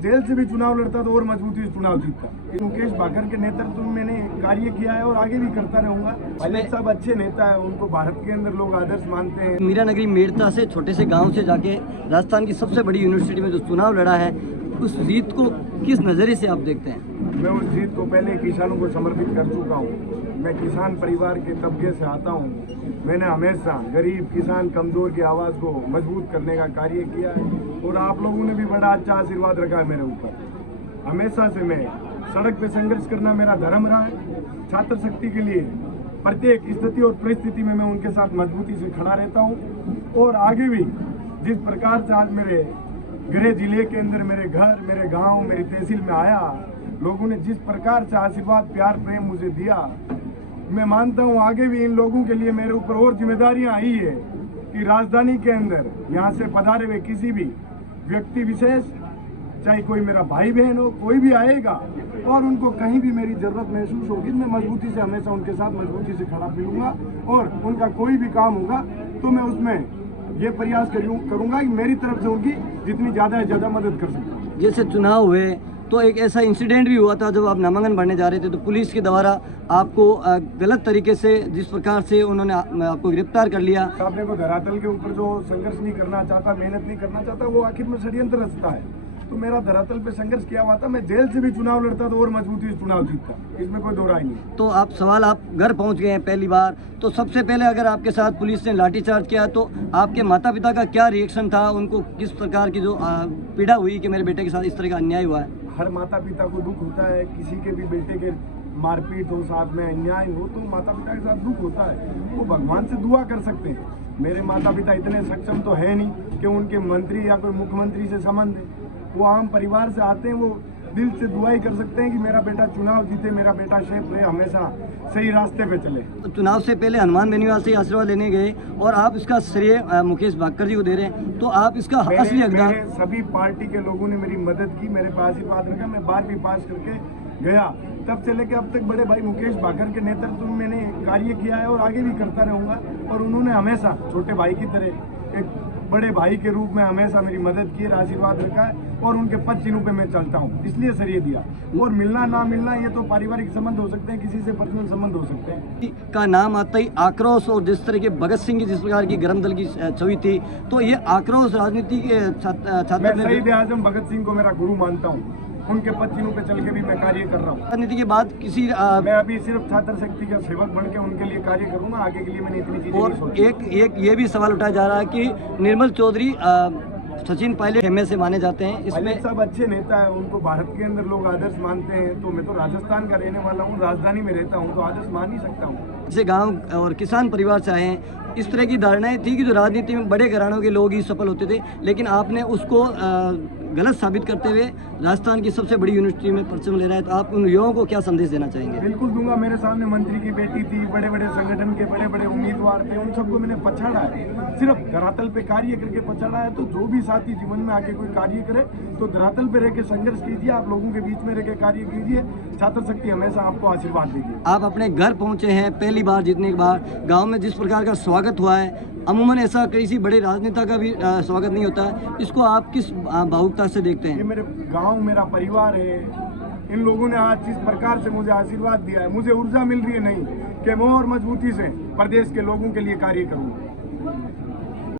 Jail से भी चुनाव लड़ता तो और मजबूती से चुनाव जीतता। मुकेश भाकर के नेतृत्व में मैंने कार्य किया है और आगे भी करता रहूंगा। पायलट साहब अच्छे नेता है, उनको भारत के अंदर लोग आदर्श मानते हैं। मीरा नगरी मेड़ता से छोटे से गांव से जाके राजस्थान की सबसे बड़ी यूनिवर्सिटी में जो चुनाव लड़ा है, उस जीत को किस नज़रिए से आप देखते हैं? मैं उस जीत को पहले किसानों को समर्पित कर चुका हूँ। मैं किसान परिवार के तबके से आता हूँ। मैंने हमेशा गरीब किसान कमजोर की आवाज़ को मजबूत करने का कार्य किया है और आप लोगों ने भी बड़ा अच्छा आशीर्वाद रखा है मेरे ऊपर। हमेशा से मैं सड़क पे संघर्ष करना मेरा धर्म रहा है। छात्र शक्ति के लिए प्रत्येक स्थिति और परिस्थिति में मैं उनके साथ मजबूती से खड़ा रहता हूँ और आगे भी जिस प्रकार से आज मेरे गृह जिले के अंदर मेरे घर, मेरे गांव, मेरी तहसील में आया, लोगों ने जिस प्रकार से आशीर्वाद, प्यार, प्रेम मुझे दिया, मैं मानता हूं आगे भी इन लोगों के लिए मेरे ऊपर और जिम्मेदारियां आई है कि राजधानी के अंदर यहाँ से पधारे हुए किसी भी व्यक्ति विशेष, चाहे कोई मेरा भाई बहन हो, कोई भी आएगा और उनको कहीं भी मेरी जरूरत महसूस होगी, मैं मजबूती से हमेशा उनके साथ मजबूती से खड़ा मिलूंगा और उनका कोई भी काम होगा तो मैं उसमें ये प्रयास करूंगा कि मेरी तरफ से उनकी जितनी ज़्यादा है ज़्यादा मदद कर सकूँ। जैसे चुनाव हुए तो एक ऐसा इंसिडेंट भी हुआ था, जब आप नामांकन भरने जा रहे थे तो पुलिस के द्वारा आपको गलत तरीके से, जिस प्रकार से उन्होंने आपको गिरफ्तार कर लिया। सामने को धरातल के ऊपर जो संघर्ष नहीं करना चाहता, मेहनत नहीं करना चाहता, वो आखिर में षड्यंत्र रचता है। तो मेरा धरातल पे संघर्ष किया हुआ था। मैं जेल से भी चुनाव लड़ता तो और मजबूती से चुनाव जीतता, इसमें कोई दो राय नहीं। तो आप घर पहुंच गए हैं पहली बार, तो सबसे पहले अगर आपके साथ पुलिस ने लाठीचार्ज किया तो आपके माता पिता का क्या रिएक्शन था? उनको किस प्रकार की जो पीड़ा हुई कि मेरे बेटे के साथ इस तरह का अन्याय हुआ है? हर माता पिता को दुख होता है, किसी के भी बेटे के मारपीट हो, साथ में अन्याय हो, तो माता पिता के साथ दुख होता है। वो भगवान से दुआ कर सकते हैं। मेरे माता पिता इतने सक्षम तो है नहीं कि उनके मंत्री या कोई मुख्यमंत्री से संबंध है। वो आम परिवार से आते हैं, वो दिल से दुआ ही कर सकते हैं कि मेरा बेटा चुनाव जीते, मेरा बेटा सेफ रहे, हमेशा सही रास्ते पे चले। तो चुनाव से पहले हनुमान बेनीवाल से आशीर्वाद लेने गए और आप इसका श्रेय मुकेश भाकर जी को दे रहे हैं, तो आप इसका असली हकदार? सभी पार्टी के लोगों ने मेरी मदद की, मेरे पास आशीर्वाद रखा। मैं 12वीं पास करके गया, तब से लेकर अब तक बड़े भाई मुकेश भाकर के नेतृत्व में मैंने कार्य किया है और आगे भी करता रहूँगा। और उन्होंने हमेशा छोटे भाई की तरह एक बड़े भाई के रूप में हमेशा मेरी मदद की, आशीर्वाद रखा है और उनके पद चिन्हों पे मैं चलता हूँ, इसलिए श्रेय दिया। और मिलना ना मिलना ये तो पारिवारिक संबंध हो सकते हैं, किसी से पर्सनल संबंध हो सकते हैं। का नाम आता ही आक्रोश, और जिस तरह के भगत सिंह की जिस प्रकार की गरम दल की छवि थी, तो ये आक्रोश राजनीति के छात्र। मैं शहीद आजम भगत सिंह को मेरा गुरु मानता हूँ, उनके पद चिन्हों पे चल के भी मैं कार्य कर रहा हूँ। राजनीति के बाद किसी मैं अभी सिर्फ छात्र शक्ति का सेवक बन के उनके लिए कार्य करूंगा। आगे के लिए मैंने इतनी चीजें और नहीं सोची। एक ये भी सवाल उठाया जा रहा है कि निर्मल चौधरी सचिन पायलट एमए से माने जाते हैं, इसमें सब अच्छे नेता है, उनको भारत के अंदर लोग आदर्श मानते हैं। तो मैं तो राजस्थान का रहने वाला हूँ, राजधानी में रहता हूँ, तो आदर्श मान ही सकता हूँ। जैसे गांव और किसान परिवार से आए हैं, इस तरह की धारणाएं थी कि जो राजनीति में बड़े घरानों के लोग ही सफल होते थे, लेकिन आपने उसको गलत साबित करते हुए राजस्थान की सबसे बड़ी यूनिवर्सिटी में परचम ले रहे हैं, तो आप उन युवाओं को क्या संदेश देना चाहेंगे? बिल्कुल दूंगा। मेरे सामने मंत्री की बेटी थी, बड़े बड़े संगठन के बड़े बड़े उम्मीदवार थे, उन सबको मैंने पछाड़ा है, सिर्फ धरातल पे कार्य करके पछाड़ा है। तो जो भी साथी जीवन में आके कोई कार्य करे तो धरातल पे रह के संघर्ष कीजिए, आप लोगों के बीच में रह के कार्य कीजिए। छात्र शक्ति हमेशा आपको आशीर्वाद देगी। आप अपने घर पहुंचे हैं पहली बार जीतने के बाद, गाँव में जिस प्रकार का स्वागत हुआ है, अमूमन ऐसा किसी बड़े राजनेता का भी स्वागत नहीं होता है, इसको आप किस भावुकता से देखते हैं? ये मेरे गांव, मेरा परिवार है। इन लोगों ने आज जिस प्रकार से मुझे आशीर्वाद दिया है, मुझे ऊर्जा मिल रही है नहीं कि मैं और मजबूती से प्रदेश के लोगों के लिए कार्य करूं।